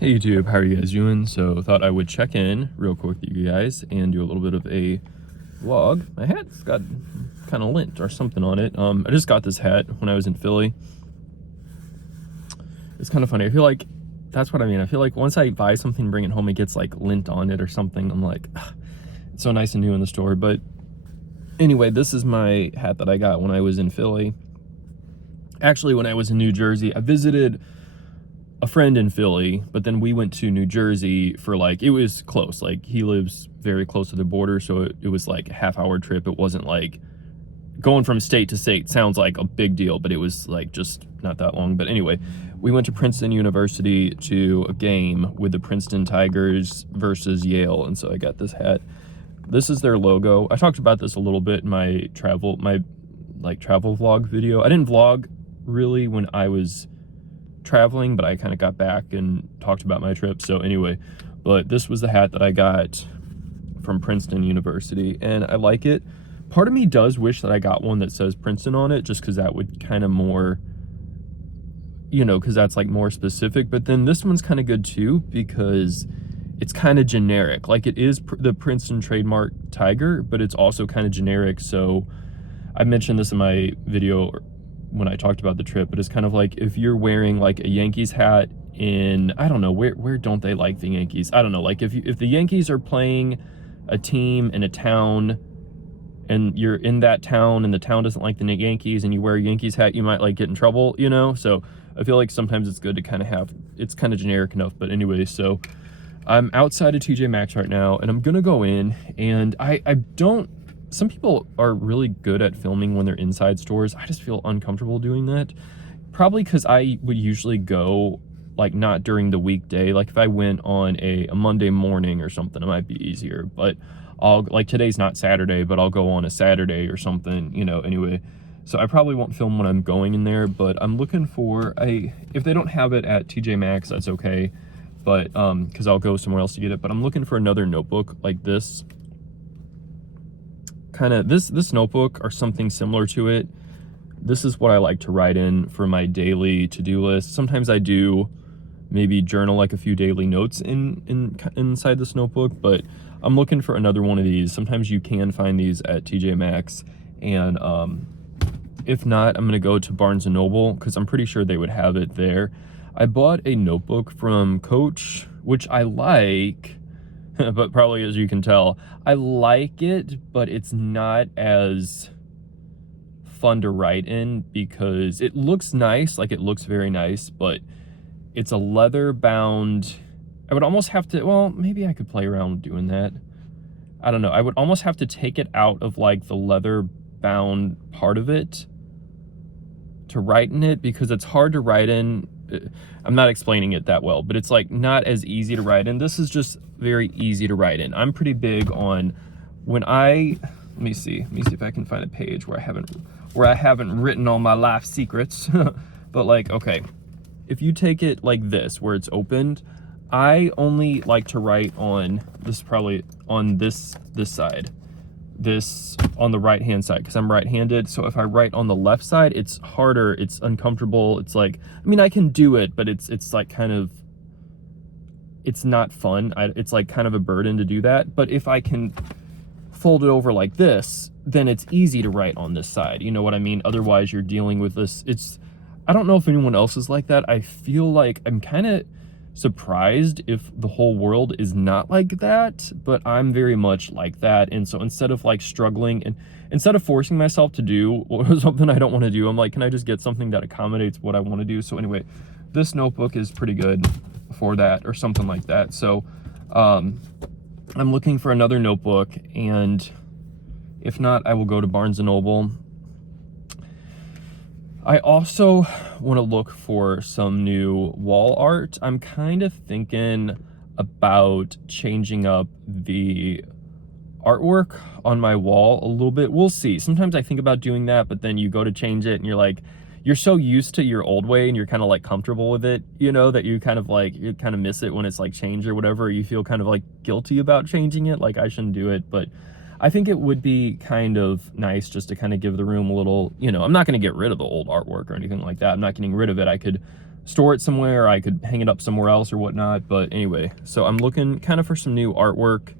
Hey YouTube, how are you guys doing? So thought I would check in real quick with you guys and do a little bit of a vlog. My hat's got kind of lint or something on it. I just got this hat when I was in Philly. It's kind of funny. I feel like that's what I mean. I feel like once I buy something and bring it home, it gets like lint on it or something. I'm like, ugh, it's so nice and new in the store. But anyway, this is my hat that I got when I was in Philly. Actually, when I was in New Jersey, I visited a friend in Philly, but then we went to New Jersey for like, it was close. Like he lives very close to the border. So it was like a half-hour trip. It wasn't like going from state to state sounds like a big deal, but it was like just not that long. But anyway, we went to Princeton University to a game with the Princeton Tigers versus Yale. And so I got this hat. This is their logo. I talked about this a little bit in my travel vlog video. I didn't vlog really when I was traveling, but I kind of got back and talked about my trip. So anyway, but this was the hat that I got from Princeton University and I like it. Part of me does wish that I got one that says Princeton on it, just because that would kind of more, you know, because that's like more specific. But then this one's kind of good too, because it's kind of generic. Like it is the Princeton trademark tiger, but it's also kind of generic. So I mentioned this in my video when I talked about the trip, but it's kind of like if you're wearing like a Yankees hat in, I don't know, where don't they like the Yankees? I don't know, like if the Yankees are playing a team in a town and you're in that town and the town doesn't like the Yankees and you wear a Yankees hat, you might like get in trouble, you know? So I feel like sometimes it's good to kind of have, it's kind of generic enough. But anyway, so I'm outside of TJ Maxx right now and I'm gonna go in, and I don't, some people are really good at filming when they're inside stores. I just feel uncomfortable doing that. Probably because I would usually go like not during the weekday. Like if I went on a Monday morning or something, it might be easier. But I'll, like today's not Saturday, but I'll go on a Saturday or something, you know, anyway. So I probably won't film when I'm going in there, but I'm looking for if they don't have it at TJ Maxx, that's okay. But because I'll go somewhere else to get it. But I'm looking for another notebook like this. Kind of this notebook or something similar to it. This is what I like to write in for my daily to-do list. Sometimes I do maybe journal like a few daily notes inside this notebook, but I'm looking for another one of these. Sometimes you can find these at TJ Maxx, and if not, I'm gonna go to Barnes & Noble because I'm pretty sure they would have it there. I bought a notebook from Coach, which I like, but probably as you can tell, I like it, but it's not as fun to write in because it looks nice, like it looks very nice, but it's a leather bound. I would almost have to, well, maybe I could play around doing that. I don't know. I would almost have to take it out of like the leather bound part of it to write in it, because it's hard to write in. I'm not explaining it that well, but it's like not as easy to write in. This is just very easy to write in. I'm pretty big on when let me see if I can find a page where I haven't written all my life secrets. But like, okay, if you take it like this, where it's opened, I only like to write on this, probably on this side, this on the right hand side, because I'm right-handed. So if I write on the left side, it's harder, it's uncomfortable. It's like, I mean, I can do it, but it's like kind of, it's not fun. It's like kind of a burden to do that. But if I can fold it over like this, then it's easy to write on this side, you know what I mean? Otherwise you're dealing with this, I don't know if anyone else is like that. I feel like I'm kind of surprised if the whole world is not like that, but I'm very much like that. And so instead of like struggling and instead of forcing myself to do something I don't want to do, I'm like, can I just get something that accommodates what I want to do? So anyway, this notebook is pretty good for that or something like that. So I'm looking for another notebook, and if not, I will go to Barnes & Noble. I also want to look for some new wall art. I'm kind of thinking about changing up the artwork on my wall a little bit. We'll see. Sometimes I think about doing that, but then you go to change it and you're like, you're so used to your old way and you're kind of like comfortable with it, you know, that you kind of miss it when it's like changed or whatever. You feel kind of like guilty about changing it, like I shouldn't do it. But I think it would be kind of nice just to kind of give the room a little, you know, I'm not going to get rid of the old artwork or anything like that. I'm not getting rid of it. I could store it somewhere. I could hang it up somewhere else or whatnot. But anyway, so I'm looking kind of for some new artwork.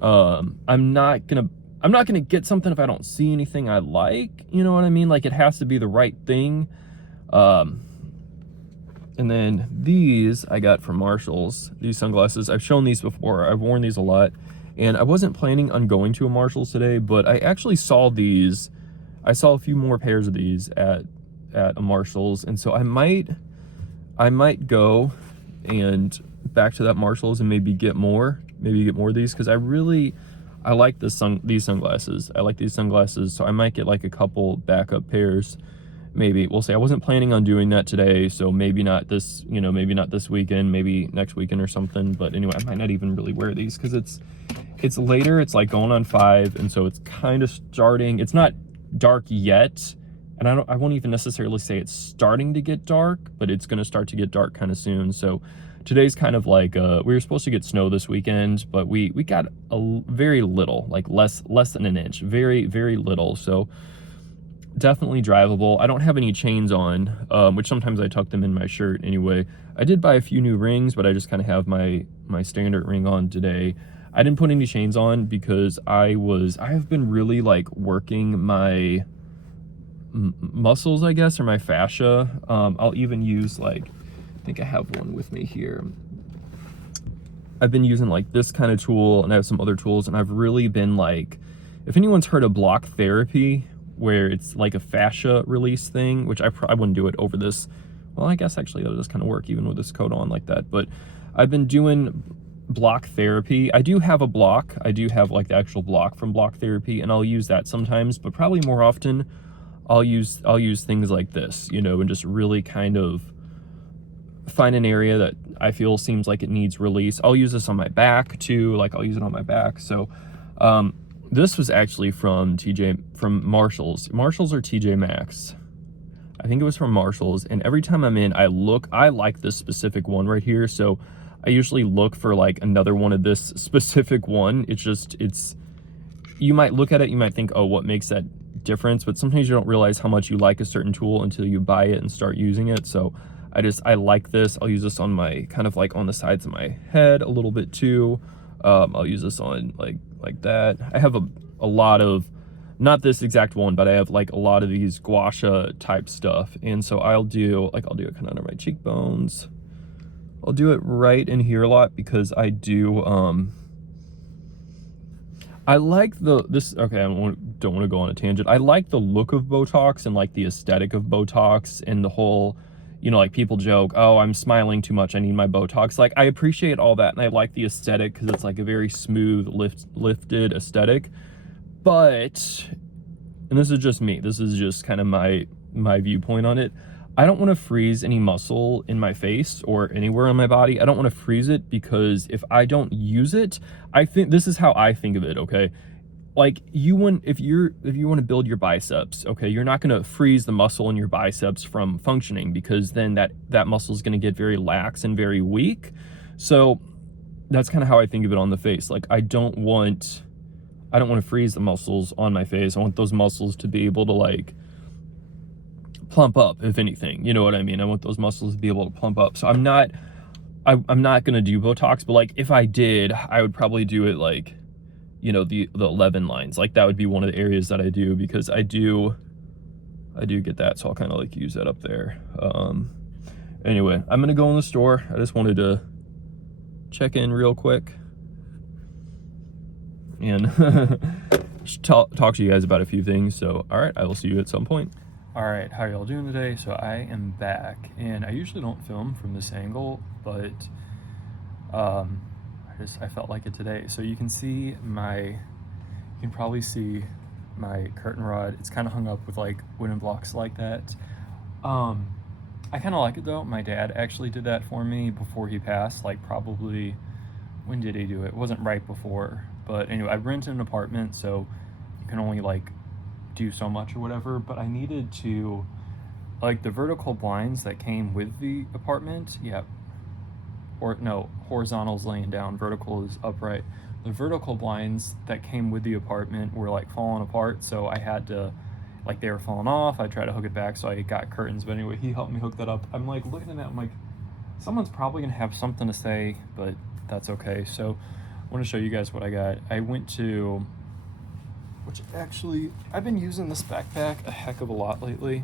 I'm not gonna get something if I don't see anything I like. You know what I mean? Like, it has to be the right thing. And then these I got from Marshalls, these sunglasses. I've shown these before. I've worn these a lot. And I wasn't planning on going to a Marshalls today, but I actually saw these. I saw a few more pairs of these at a Marshalls. And so I might go and back to that Marshalls and maybe get more of these, because I like these sunglasses. I like these sunglasses, so I might get like a couple backup pairs. Maybe we'll see. I wasn't planning on doing that today, so maybe not this, maybe not this weekend, maybe next weekend or something. But anyway, I might not even really wear these because it's later. It's like going on 5, and so it's kind of starting. It's not dark yet, and I won't even necessarily say it's starting to get dark, but it's going to start to get dark kind of soon. So today's kind of like we were supposed to get snow this weekend, but we got a very little, like less than an inch, very, very little. So definitely drivable. I don't have any chains on, which sometimes I tuck them in my shirt anyway. I did buy a few new rings, but I just kind of have my standard ring on today. I didn't put any chains on because I have been really like working my muscles, I guess, or my fascia. I'll even use I think I have one with me here. I've been using like this kind of tool, and I have some other tools, and I've really been like, if anyone's heard of block therapy, where it's like a fascia release thing, which I wouldn't do it over this. Well, I guess actually that does kind of work even with this coat on like that. But I've been doing block therapy. I do have a block. I do have like the actual block from block therapy, and I'll use that sometimes, but probably more often I'll use things like this, and just really kind of find an area that I feel seems like it needs release. I'll use this on my back too. Like, I'll use it on my back. So, this was actually from Marshalls. Marshalls or TJ Maxx. I think it was from Marshalls. And every time I'm in, I like this specific one right here. So I usually look for like another one of this specific one. You might look at it, you might think, oh, what makes that difference? But sometimes you don't realize how much you like a certain tool until you buy it and start using it. So I like this. I'll use this on my, kind of like on the sides of my head a little bit too. I'll use this on like that. I have a lot of, not this exact one, but I have like a lot of these gua sha type stuff. And so I'll do it kind of under my cheekbones. I'll do it right in here a lot because I do, I like okay, I don't want to go on a tangent. I like the look of Botox and like the aesthetic of Botox and the whole, like people joke, oh, I'm smiling too much, I need my Botox. Like, I appreciate all that, and I like the aesthetic because it's like a very smooth, lifted aesthetic. But, and this is just me, this is just kind of my viewpoint on it, I don't want to freeze any muscle in my face or anywhere on my body. I don't want to freeze it because if I don't use it, I think this is how I think of it, okay? Like, if you want to build your biceps, okay, you're not going to freeze the muscle in your biceps from functioning, because then that muscle is going to get very lax and very weak. So that's kind of how I think of it on the face. Like, I don't want to freeze the muscles on my face. I want those muscles to be able to like plump up, if anything. You know what I mean? I want those muscles to be able to plump up. So I'm not going to do Botox, but like if I did, I would probably do it like, the 11 lines. Like, that would be one of the areas that I do, because I do get that. So I'll kind of like use that up there. Anyway, I'm going to go in the store. I just wanted to check in real quick and talk to you guys about a few things. So, all right, I will see you at some point. All right, how are y'all doing today? So I am back, and I usually don't film from this angle, but I felt like it today. So you can probably see my curtain rod. It's kind of hung up with like wooden blocks like that. I kind of like it though. My dad actually did that for me before he passed. Like, probably, when did he do it? It wasn't right before, but anyway, I rented an apartment, so you can only like do so much or whatever. But I needed to, like, the vertical blinds that came with the apartment. Yeah. Or no, horizontal's laying down, vertical is upright. The vertical blinds that came with the apartment were like falling apart, so I had to like they were falling off. I tried to hook it back, so I got curtains. But anyway, he helped me hook that up. I'm like looking at that, I'm like, someone's probably gonna have something to say, but that's okay. So I want to show you guys what I got. I went to, which actually, I've been using this backpack a heck of a lot lately.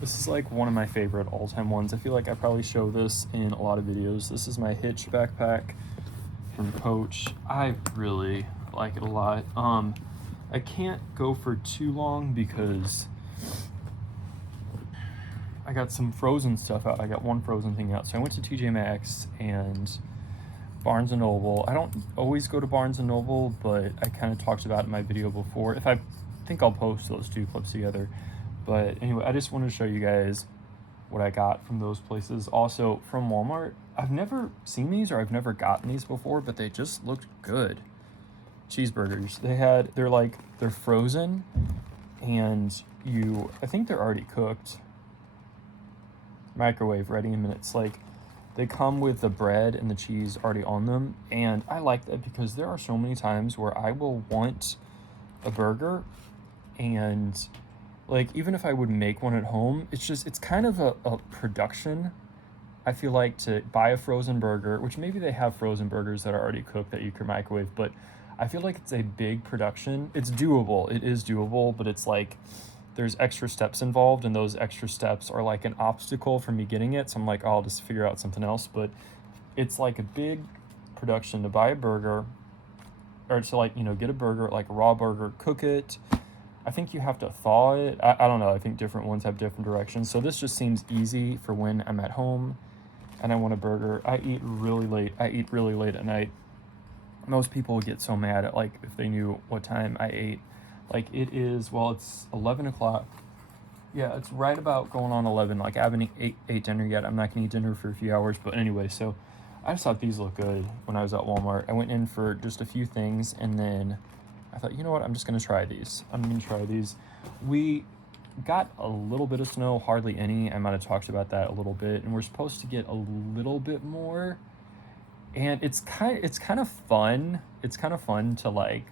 This is like one of my favorite all-time ones. I feel like I probably show this in a lot of videos. This is my Hitch backpack from Coach. I really like it a lot. I can't go for too long because I got some Frozen stuff out. I got one Frozen thing out. So I went to TJ Maxx and Barnes & Noble. I don't always go to Barnes & Noble, but I kind of talked about it in my video before. If I think I'll post those two clips together. But anyway, I just wanted to show you guys what I got from those places. Also, from Walmart, I've never seen these or I've never gotten these before, but they just looked good. Cheeseburgers. They're frozen, and I think they're already cooked. Microwave ready in minutes. Like, they come with the bread and the cheese already on them, and I like that because there are so many times where I will want a burger, and like, even if I would make one at home, it's kind of a production, I feel like, to buy a frozen burger, which maybe they have frozen burgers that are already cooked that you can microwave, but I feel like it's a big production. It's doable. It is doable, but it's like there's extra steps involved, and those extra steps are like an obstacle for me getting it. So I'm like, oh, I'll just figure out something else. But it's like a big production to buy a burger, or to, like, get a burger, like a raw burger, cook it. I think you have to thaw it. I don't know. I think different ones have different directions. So this just seems easy for when I'm at home and I want a burger. I eat really late. At night. Most people would get so mad at, like, if they knew what time I ate. Like, it is, well, it's 11 o'clock. Yeah, it's right about going on 11. Like, I haven't ate dinner yet. I'm not going to eat dinner for a few hours. But anyway, so I just thought these looked good when I was at Walmart. I went in for just a few things, and then I thought, you know what, I'm just going to try these. We got a little bit of snow, hardly any. I might have talked about that a little bit, and we're supposed to get a little bit more. And it's kind of fun. It's kind of fun to, like,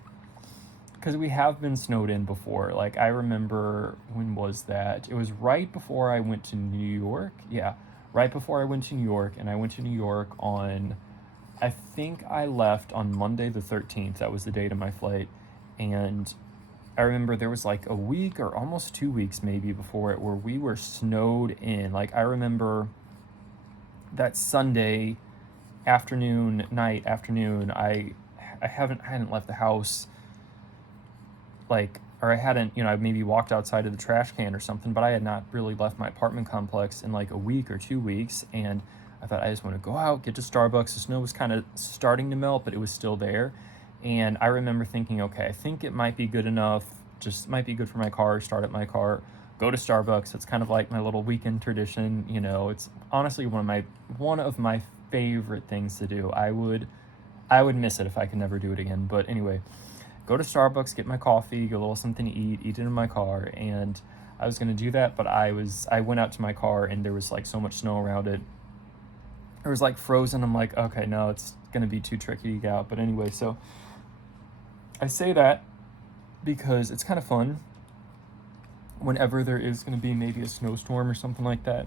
because we have been snowed in before. Like, I remember, when was that? It was right before I went to New York. Yeah, right before I went to New York, and I went to New York on, I think I left on Monday the 13th. That was the date of my flight. And I remember there was like a week or almost 2 weeks maybe before it where we were snowed in. Like, I remember that Sunday afternoon, I hadn't left the house, like, or I hadn't, I maybe walked outside of the trash can or something, but I had not really left my apartment complex in like a week or 2 weeks. And I thought, I just want to go out, get to Starbucks. The snow was kind of starting to melt, but it was still there. And I remember thinking, okay, I think it might be good enough, just might be good for my car, start up my car, go to Starbucks. It's kind of like my little weekend tradition. It's honestly one of my favorite things to do. I would miss it if I could never do it again. But anyway, go to Starbucks, get my coffee, get a little something to eat it in my car. And I was going to do that, but I went out to my car, and there was like so much snow around it. It was like frozen. I'm like, okay, no, it's going to be too tricky to get out. But anyway, so I say that because it's kind of fun whenever there is going to be maybe a snowstorm or something like that,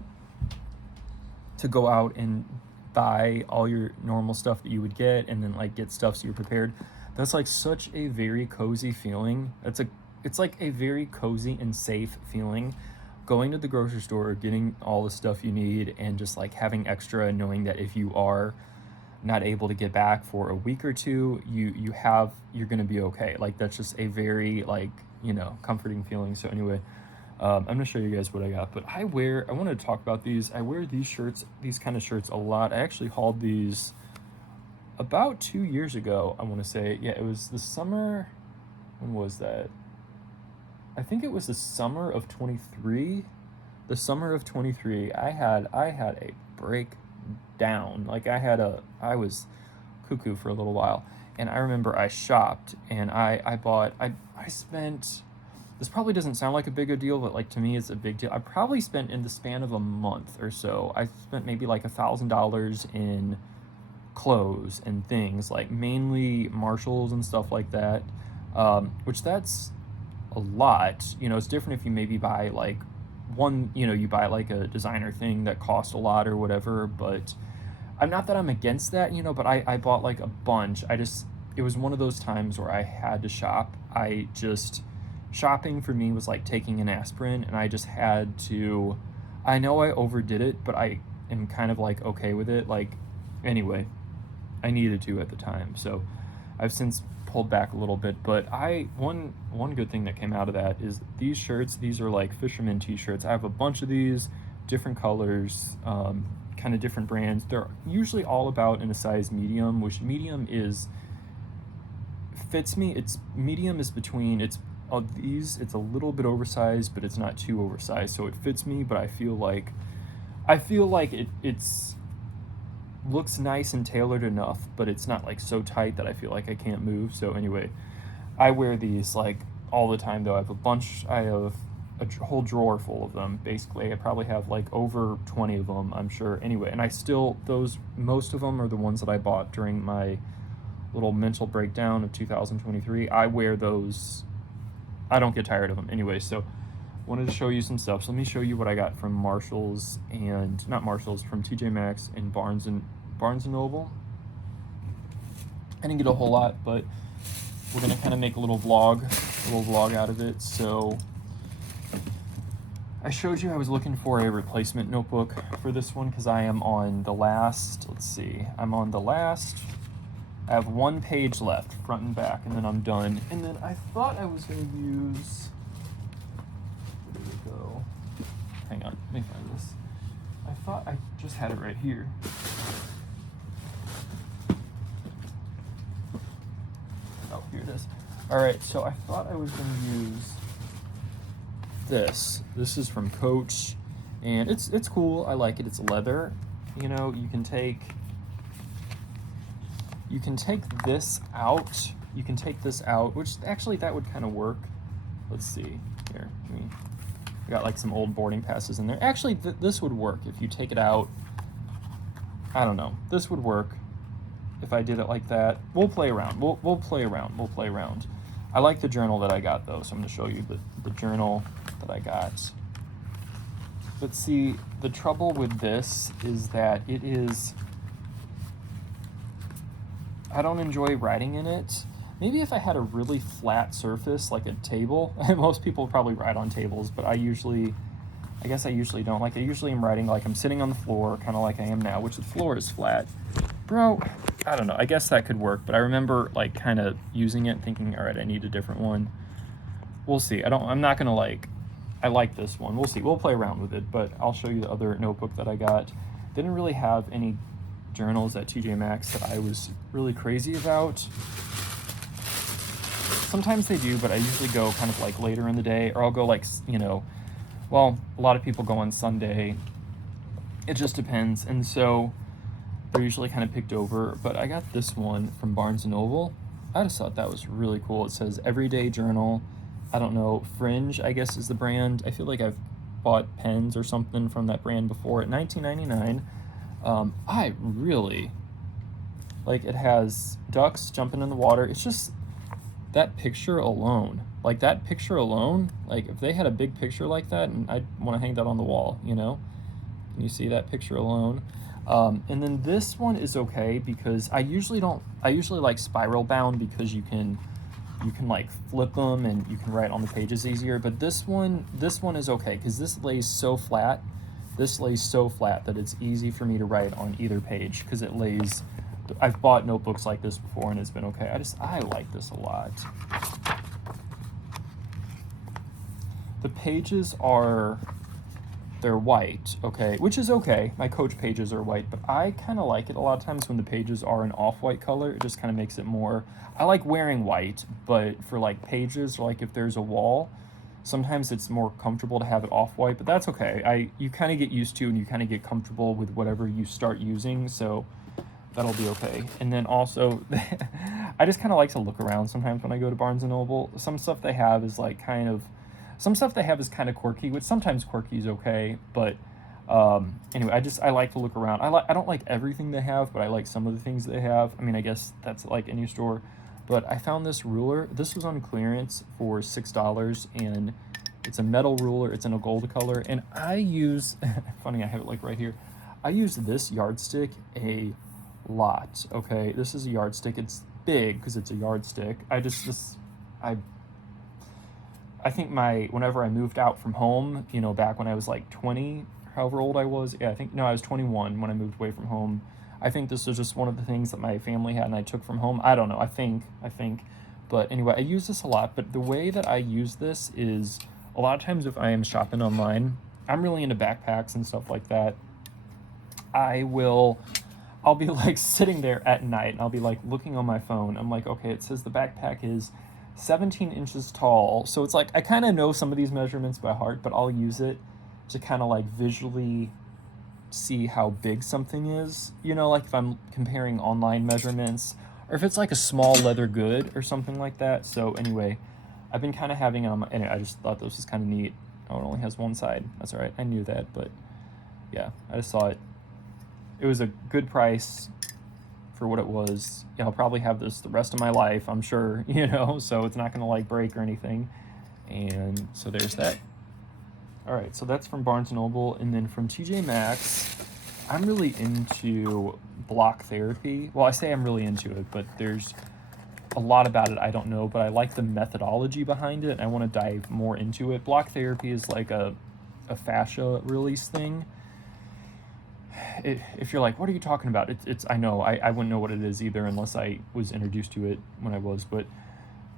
to go out and buy all your normal stuff that you would get, and then like get stuff so you're prepared. That's like such a very cozy feeling. It's like a very cozy and safe feeling, going to the grocery store, getting all the stuff you need, and just like having extra, and knowing that if you are not able to get back for a week or two, you're gonna be okay. Like, that's just a very, like, comforting feeling. So anyway, I'm gonna show you guys what I got. But I wanted to talk about these. I wear these kind of shirts a lot. I actually hauled these about 2 years ago, I want to say. Yeah, it was the summer. When was that? I think it was the summer of 23. The summer of 23. I had a breakdown. Like, I was cuckoo for a little while. And I remember I shopped, and I spent, this probably doesn't sound like a big a deal, but like, to me it's a big deal. I probably spent, in the span of a month or so, I spent maybe like $1,000 in clothes and things, like mainly Marshalls and stuff like that, which that's a lot. You know, it's different if you maybe buy like one, you know, you buy like a designer thing that costs a lot or whatever, but I'm not that I'm against that, you know, but I bought like a bunch. It was one of those times where I had to shop. Shopping for me was like taking an aspirin, and I just had to, I know I overdid it, but I am kind of like okay with it. Like, anyway, I needed to at the time. So I've since pulled back a little bit, but one good thing that came out of that is these shirts. These are like fisherman t-shirts. I have a bunch of these, different colors, kind of different brands. They're usually all about in a size medium, which medium is fits me. It's medium is between it's of these. It's a little bit oversized, but it's not too oversized, so it fits me. But I feel like it's looks nice and tailored enough, but it's not like so tight that I feel like I can't move. So anyway, I wear these like all the time though. I have whole drawer full of them. Basically, I probably have like over 20 of them, I'm sure. Anyway, and most of them are the ones that I bought during my little mental breakdown of 2023. I wear those. I don't get tired of them. Anyway, so wanted to show you some stuff. So let me show you what I got from Marshalls and not Marshalls, from TJ Maxx and Barnes and Noble. I didn't get a whole lot, but we're gonna kind of make a little vlog out of it. So I showed you I was looking for a replacement notebook for this one because I am on the last. Let's see, I have one page left, front and back, and then I'm done. And then I thought I was gonna use. Where did it go? Hang on, let me find this. I thought I just had it right here. Oh, here it is. All right, so I thought I was gonna use this. This is from Coach, and it's cool. I like it. It's leather. You know, you can take this out. You can take this out, which actually that would kind of work. Let's see here. We got like some old boarding passes in there. Actually, this would work if you take it out. I don't know. This would work if I did it like that. We'll play around. We'll play around. We'll play around. I like the journal that I got though, so I'm going to show you the journal that I got. But see, the trouble with this is that I don't enjoy writing in it. Maybe if I had a really flat surface like a table. Most people probably write on tables, but I guess I usually don't. Like I usually am writing like I'm sitting on the floor, kind of like I am now, which the floor is flat. Bro, I don't know. I guess that could work, but I remember like kind of using it, thinking, all right, I need a different one. We'll see. I'm not gonna I like this one. We'll see. We'll play around with it, but I'll show you the other notebook that I got. Didn't really have any journals at TJ Maxx that I was really crazy about. Sometimes they do, but I usually go kind of like later in the day, or I'll go like, you know, well, a lot of people go on Sunday. It just depends. And so they're usually kind of picked over, but I got this one from Barnes & Noble. I just thought that was really cool. It says Everyday Journal. I don't know, Fringe, I guess is the brand. I feel like I've bought pens or something from that brand before at $19.99. I really, like, it has ducks jumping in the water. It's just that picture alone. Like, if they had a big picture like that, and I'd want to hang that on the wall, you know? Can you see that picture alone? And then this one is okay because I usually like spiral bound because you can like flip them and you can write on the pages easier. But this one is okay because this lays so flat. That it's easy for me to write on either page because it lays. I've bought notebooks like this before and it's been okay. I like this a lot. The pages they're white, okay, which is okay. My Coach pages are white, but I kind of like it a lot of times when the pages are an off-white color. It just kind of makes it more. I like wearing white, but for like pages, or like if there's a wall, sometimes it's more comfortable to have it off-white, but that's okay. You kind of get used to and you kind of get comfortable with whatever you start using, so that'll be okay. And then also, I just kind of like to look around sometimes when I go to Barnes & Noble. Some stuff they have is kind of quirky, which sometimes quirky is okay, but anyway, I like to look around. I don't like everything they have, but I like some of the things they have. I mean, I guess that's like any store. But I found this ruler. This was on clearance for $6, and it's a metal ruler. It's in a gold color, and I use, funny, I have it like right here. I use this yardstick a lot, okay? This is a yardstick. It's big because it's a yardstick. I think whenever I moved out from home, you know, back when I was like 20, however old I was, yeah, I was 21 when I moved away from home. I think this was just one of the things that my family had and I took from home. I don't know, I think. But anyway, I use this a lot, but the way that I use this is a lot of times if I am shopping online, I'm really into backpacks and stuff like that. I'll be like sitting there at night and I'll be like looking on my phone. I'm like, okay, it says the backpack is 17 inches tall. So it's like, I kind of know some of these measurements by heart, but I'll use it to kind of like visually see how big something is. You know, like if I'm comparing online measurements or if it's like a small leather good or something like that. So anyway, I've been kind of having it on my, and I just thought this was kind of neat. Oh, it only has one side. That's all right. I knew that, but yeah, I just saw it. It was a good price for what it was. Yeah, I'll probably have this the rest of my life, I'm sure, you know, so it's not going to like break or anything. And so there's that. All right, so that's from Barnes & Noble. And then from TJ Maxx, I'm really into block therapy. Well, I say I'm really into it, but there's a lot about it I don't know, but I like the methodology behind it, and I want to dive more into it. Block therapy is like a fascia release thing. If you're like, what are you talking about? I know, I wouldn't know what it is either unless I was introduced to it when I was, but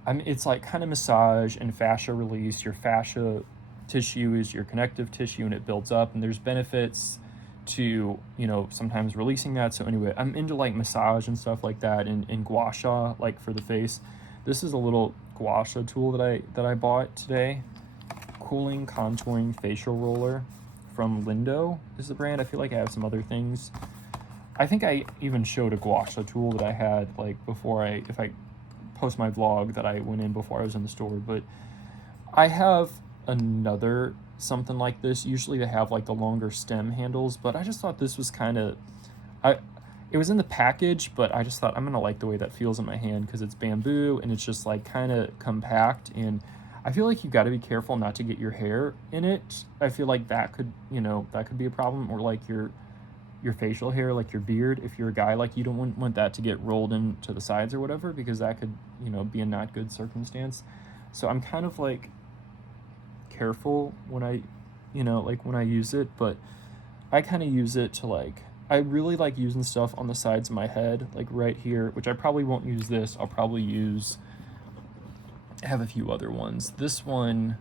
it's like kind of massage and fascia release. Your fascia tissue is your connective tissue and it builds up, and there's benefits to, you know, sometimes releasing that. So anyway, I'm into like massage and stuff like that, and gua sha, like for the face. This is a little gua sha tool that I bought today. Cooling Contouring Facial Roller from Lindo is the brand. I feel like I have some other things. I think I even showed a gua sha tool that I had like before if I post my vlog that I went in before I was in the store, but I have another something like this. Usually they have like the longer stem handles, but I just thought this was kind of, it was in the package, but I just thought I'm gonna like the way that feels in my hand because it's bamboo and it's just like kind of compact, and I feel like you got to be careful not to get your hair in it. I feel like that could be a problem, or like your facial hair, like your beard. If you're a guy, like you don't want that to get rolled into the sides or whatever, because that could, you know, be a not good circumstance. So I'm kind of like careful when I use it, but I kind of use it to like, I really like using stuff on the sides of my head, like right here, which I probably won't use this. I'll probably have a few other ones. This one,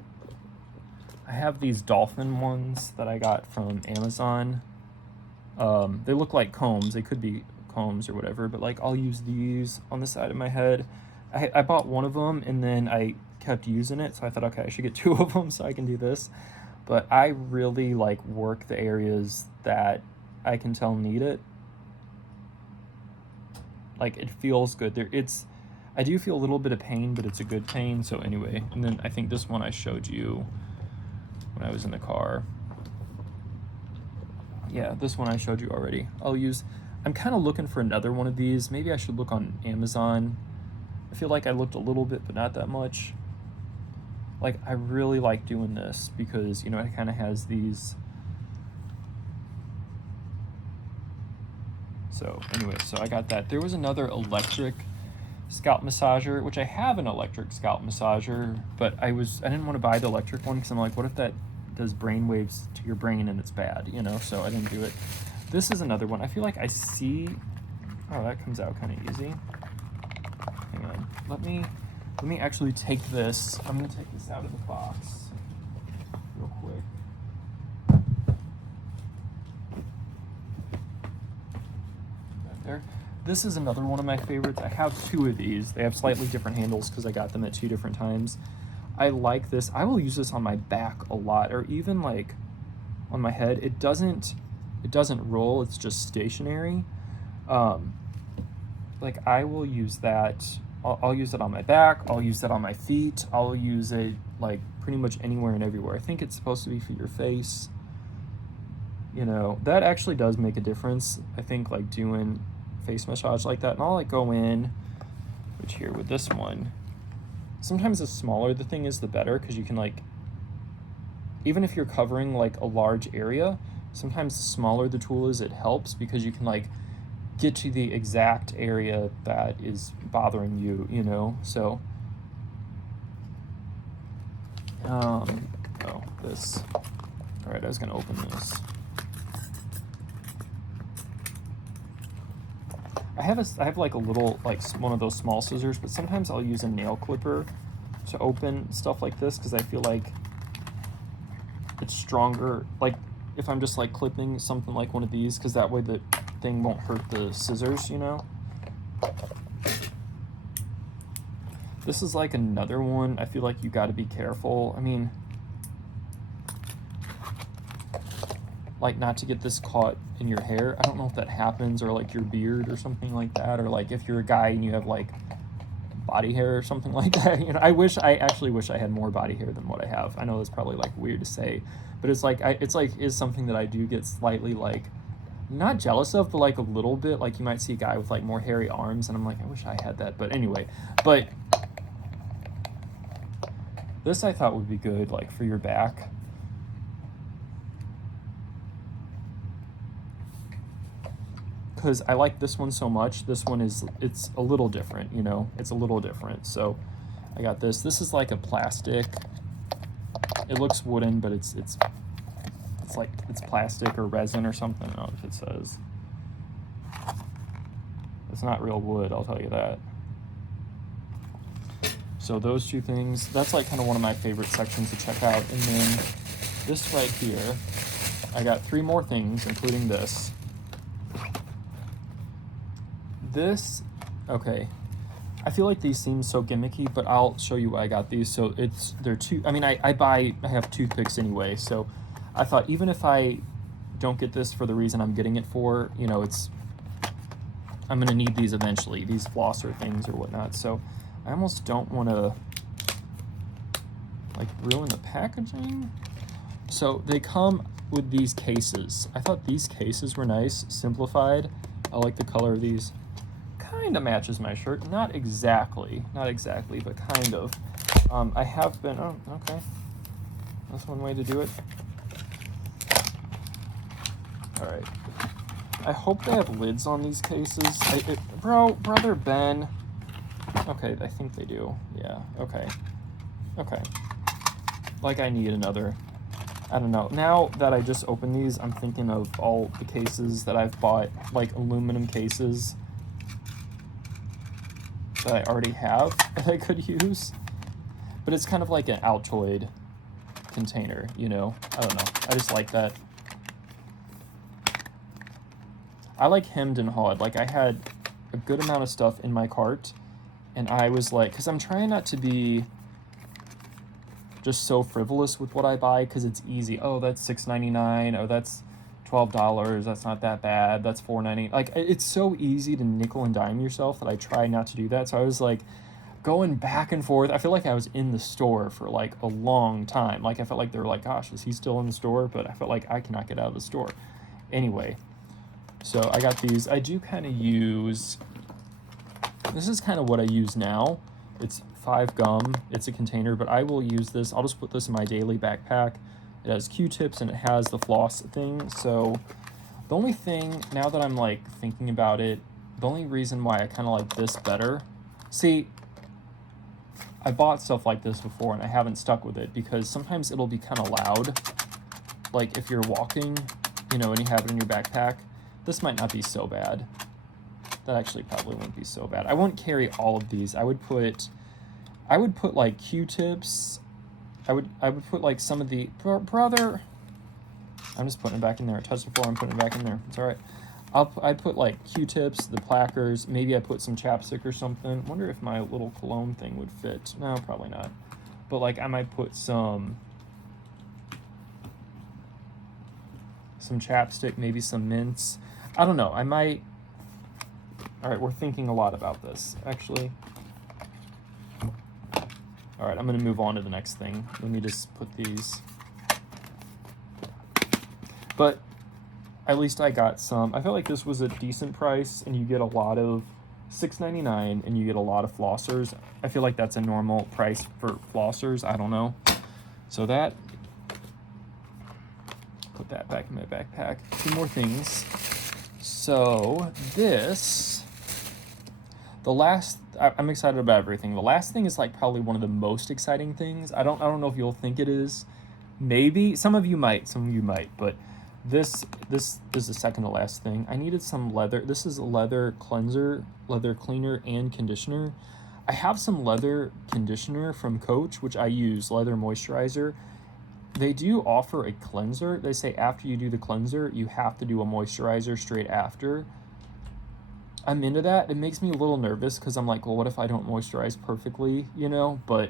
I have these dolphin ones that I got from Amazon. They look like combs. They could be combs or whatever, but like I'll use these on the side of my head. I bought one of them and then I kept using it, so I thought, okay, I should get two of them so I can do this. But I really like work the areas that I can tell need it. Like it feels good there. I do feel a little bit of pain, but it's a good pain. So anyway, and then I think this one I showed you when I was in the car. Yeah, this one I showed you already. I'm kind of looking for another one of these. Maybe I should look on Amazon. I feel like I looked a little bit, but not that much. Like, I really like doing this because, you know, it kind of has these. So anyway, so I got that. There was another electric scalp massager, which I have an electric scalp massager, but I didn't want to buy the electric one because I'm like, what if that does brain waves to your brain and it's bad, you know? So I didn't do it. This is another one. I feel like I see, oh, that comes out kind of easy. Hang on, let me actually take this. I'm gonna take this out of the box real quick. Right there. This is another one of my favorites. I have two of these. They have slightly different handles because I got them at 2 different times. I like this. I will use this on my back a lot, or even like on my head. It doesn't roll. It's just stationary. Like I will use that. I'll use it on my back. I'll use that on my feet. I'll use it like pretty much anywhere and everywhere. I think it's supposed to be for your face. You know, that actually does make a difference. I think like doing face massage like that, and I'll like go in Which here with this one, sometimes the smaller the thing is, the better, because you can like, even if you're covering like a large area, sometimes the smaller the tool is, it helps because you can like get to the exact area that is bothering you, you know? So, oh, this. All right, I was gonna open this. I have like a little, like one of those small scissors, but sometimes I'll use a nail clipper to open stuff like this because I feel like it's stronger. Like if I'm just like clipping something like one of these, because that way the thing won't hurt the scissors, you know? This is like another one. I feel like you got to be careful. I mean, like not to get this caught in your hair. I don't know if that happens, or like your beard or something like that, or like if you're a guy and you have like body hair or something like that. You know, I actually wish I had more body hair than what I have. I know that's probably like weird to say, but it's like is something that I do get slightly like not jealous of, but like a little bit. Like you might see a guy with like more hairy arms, and I'm like, I wish I had that. But anyway, but this I thought would be good, like for your back. Because I like this one so much. This one it's a little different, you know? It's a little different. So I got this. This is like a plastic. It looks wooden, but it's like it's plastic or resin or something. I don't know if it says. It's not real wood, I'll tell you that. So those two things, that's like kind of one of my favorite sections to check out. And then this right here, I got 3 more things, including this. This, okay, I feel like these seem so gimmicky, but I'll show you why I got these. So they're two, I mean, I have toothpicks anyway, so I thought even if I don't get this for the reason I'm getting it for, you know, I'm gonna need these eventually, these flosser things or whatnot, so I almost don't wanna like ruin the packaging. So they come with these cases. I thought these cases were nice, simplified. I like the color of these. Kind of matches my shirt, not exactly, but kind of. I have been, oh, okay. That's one way to do it. All right. I hope they have lids on these cases. Brother Ben. Okay, I think they do. Yeah, okay. Okay. Like I need another, I don't know. Now that I just opened these, I'm thinking of all the cases that I've bought, like aluminum cases that I already have that I could use. But it's kind of like an Altoid container, you know? I don't know. I just like that. I like hemmed and hawed. Like I had a good amount of stuff in my cart, and I was like, because I'm trying not to be just so frivolous with what I buy, because it's easy. Oh, that's $6.99. Oh, that's $12. That's not that bad. That's $4.99. Like it's so easy to nickel and dime yourself that I try not to do that. So I was like going back and forth. I feel like I was in the store for like a long time. Like I felt like they were like, gosh, is he still in the store? But I felt like I cannot get out of the store. Anyway, so I got these. I do kind of use, this is kind of what I use now. It's 5 gum. It's a container, but I will use this. I'll just put this in my daily backpack. It has Q-tips and it has the floss thing. So the only thing, now that I'm like thinking about it, the only reason why I kind of like this better, see, I bought stuff like this before and I haven't stuck with it because sometimes it'll be kind of loud. Like if you're walking, you know, and you have it in your backpack, this might not be so bad. That actually probably wouldn't be so bad. I wouldn't carry all of these. I would put like Q-tips. I would put like some of the, brother, I'm just putting it back in there. I touched it before, I'm putting it back in there. It's all right. I'd put like Q-tips, the plackers, maybe I put some chapstick or something. Wonder if my little cologne thing would fit. No, probably not. But like I might put some chapstick, maybe some mints. I don't know. I might. All right, we're thinking a lot about this, actually. All right, I'm gonna move on to the next thing. Let me just put these. But at least I got some. I felt like this was a decent price, and you get a lot of $6.99, and you get a lot of flossers. I feel like that's a normal price for flossers. I don't know. So that, put that back in my backpack. Two more things. So this, I'm excited about everything. The last thing is like probably one of the most exciting things. I don't know if you'll think it is. Maybe some of you might, but this is the second to last thing. I needed some leather. This is a leather cleanser, leather cleaner, and conditioner. I have some leather conditioner from Coach, which I use, leather moisturizer. They do offer a cleanser. They say after you do the cleanser, you have to do a moisturizer straight after. I'm into that. It makes me a little nervous because I'm like, well, what if I don't moisturize perfectly, you know? But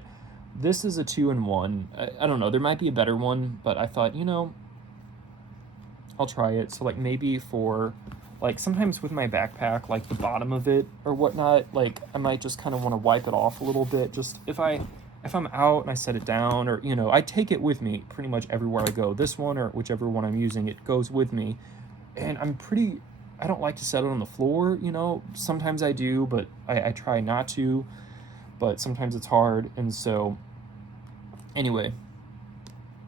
this is a 2-in-1. I don't know. There might be a better one, but I thought, you know, I'll try it. So like maybe for like sometimes with my backpack, like the bottom of it or whatnot, like I might just kind of want to wipe it off a little bit. Just if I'm out and I set it down, or, you know, I take it with me pretty much everywhere I go. This one or whichever one I'm using, it goes with me. And I don't like to set it on the floor, you know. Sometimes I do, but I try not to. But sometimes it's hard. And so anyway,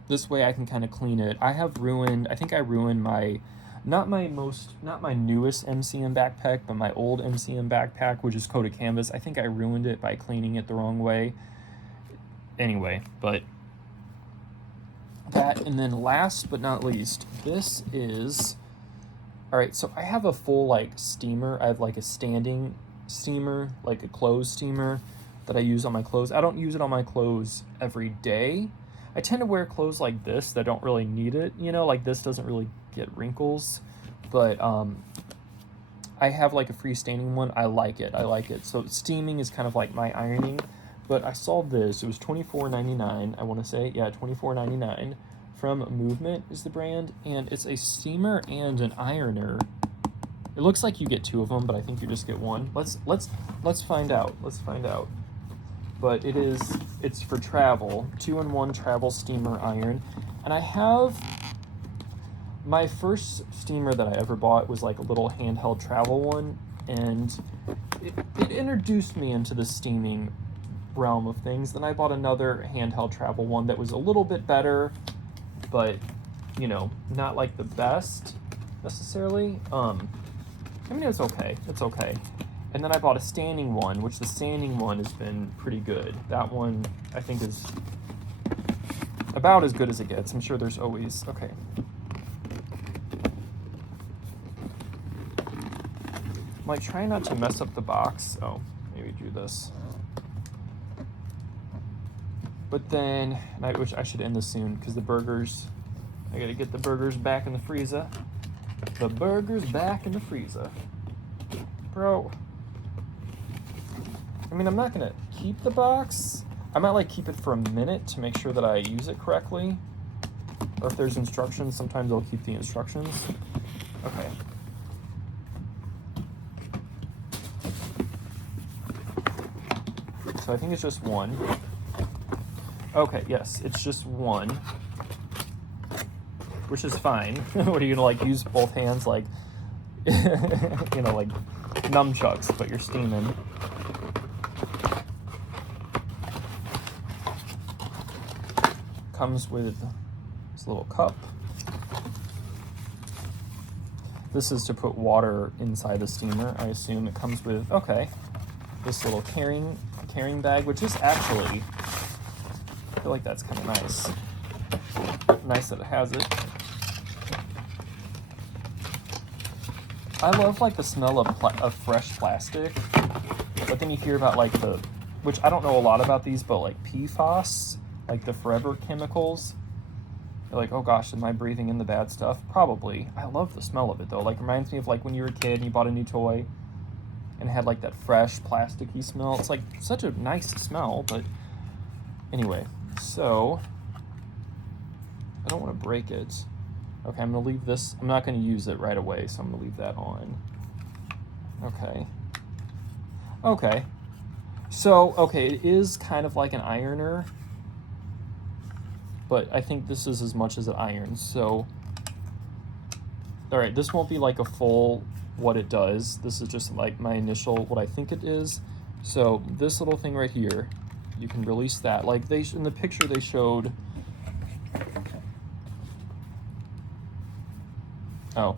this way I can kind of clean it. I think I ruined my, not my newest MCM backpack, but my old MCM backpack, which is coated canvas. I think I ruined it by cleaning it the wrong way. Anyway, but that, and then last but not least, this is, all right, so I have a full like steamer. I have like a standing steamer, like a clothes steamer that I use on my clothes. I don't use it on my clothes every day. I tend to wear clothes like this that don't really need it, you know, like this doesn't really get wrinkles, but I have like a freestanding one. I like it. So steaming is kind of like my ironing, but I saw this. It was $24.99. I want to say, yeah, $24.99 from Movement is the brand, and it's a steamer and an ironer. It looks like you get two of them, but I think you just get one. Let's find out. But it's for travel, 2-in-1 travel steamer iron. And I have, my first steamer that I ever bought was like a little handheld travel one, and it introduced me into the steaming realm of things. Then I bought another handheld travel one that was a little bit better, but, you know, not like the best necessarily. I mean, it's okay. And then I bought a standing one, which the standing one has been pretty good. That one, I think, is about as good as it gets. I'm sure there's always, okay. I'm like trying not to mess up the box. Oh, maybe do this. But then, which I should end this soon, because the burgers, I gotta get the burgers back in the freezer. The burgers back in the freezer. Bro. I mean, I'm not gonna keep the box. I might like keep it for a minute to make sure that I use it correctly. Or if there's instructions, sometimes I'll keep the instructions. Okay. So I think it's just one. Okay, yes, it's just one. Which is fine. What are you gonna like use both hands like, you know, like nunchucks, but you're steaming. Comes with this little cup. This is to put water inside the steamer. I assume it comes with, okay, this little carrying bag, which is actually, I feel like that's kind of nice. Nice that it has it. I love like the smell of fresh plastic, but then you hear about like which I don't know a lot about these, but like PFAS, like the forever chemicals. You're like, oh gosh, am I breathing in the bad stuff? Probably. I love the smell of it though. Like, reminds me of like when you were a kid and you bought a new toy and it had like that fresh plasticky smell. It's like such a nice smell, but anyway, so I don't want to break it. Okay, I'm gonna leave this. I'm not gonna use it right away, so I'm gonna leave that on. Okay. So, okay, it is kind of like an ironer, but I think this is as much as it irons, so. All right, this won't be like a full what it does. This is just like my initial, what I think it is. So this little thing right here, you can release that. Like in the picture they showed, oh,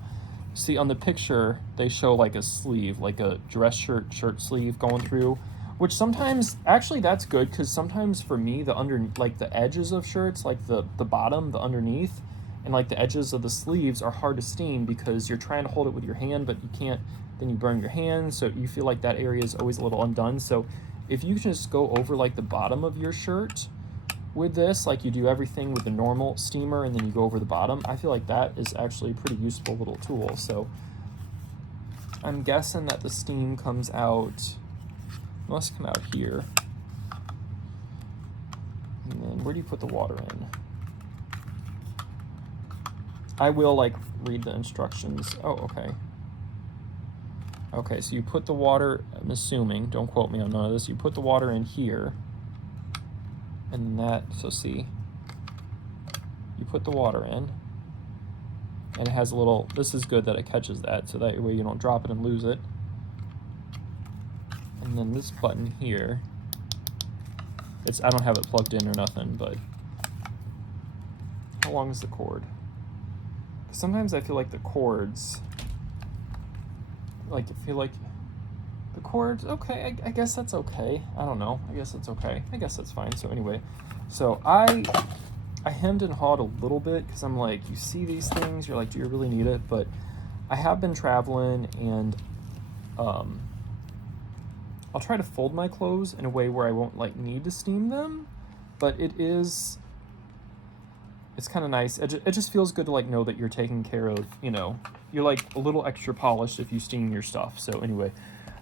see on the picture they show like a sleeve, like a dress shirt sleeve going through, which sometimes, actually that's good, because sometimes for me like the edges of shirts, like the bottom, the underneath, and like the edges of the sleeves are hard to steam because you're trying to hold it with your hand, but you can't, then you burn your hands, so you feel like that area is always a little undone. So if you just go over like the bottom of your shirt with this, like you do everything with the normal steamer and then you go over the bottom, I feel like that is actually a pretty useful little tool. So I'm guessing that the steam comes out, must come out here. And then where do you put the water in? I will like read the instructions. Oh, okay. Okay, so you put the water, I'm assuming, don't quote me on none of this, you put the water in here, and that, so see, you put the water in, and it has a little, this is good that it catches that, so that way you don't drop it and lose it. And then this button here, I don't have it plugged in or nothing, but how long is the cord? Sometimes I feel like the cords, like I feel like the cords, okay, I guess that's okay. I don't know, I guess that's okay. I guess that's fine. So anyway, so I hemmed and hawed a little bit because I'm like, you see these things, you're like, do you really need it? But I have been traveling, and I'll try to fold my clothes in a way where I won't like need to steam them, but it's kind of nice. It just feels good to like know that you're taking care of, you know, you're like a little extra polished if you steam your stuff. So anyway,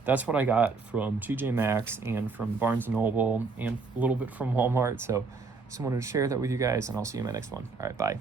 that's what I got from TJ Maxx and from Barnes & Noble and a little bit from Walmart. So just wanted to share that with you guys, and I'll see you in my next one. All right, bye.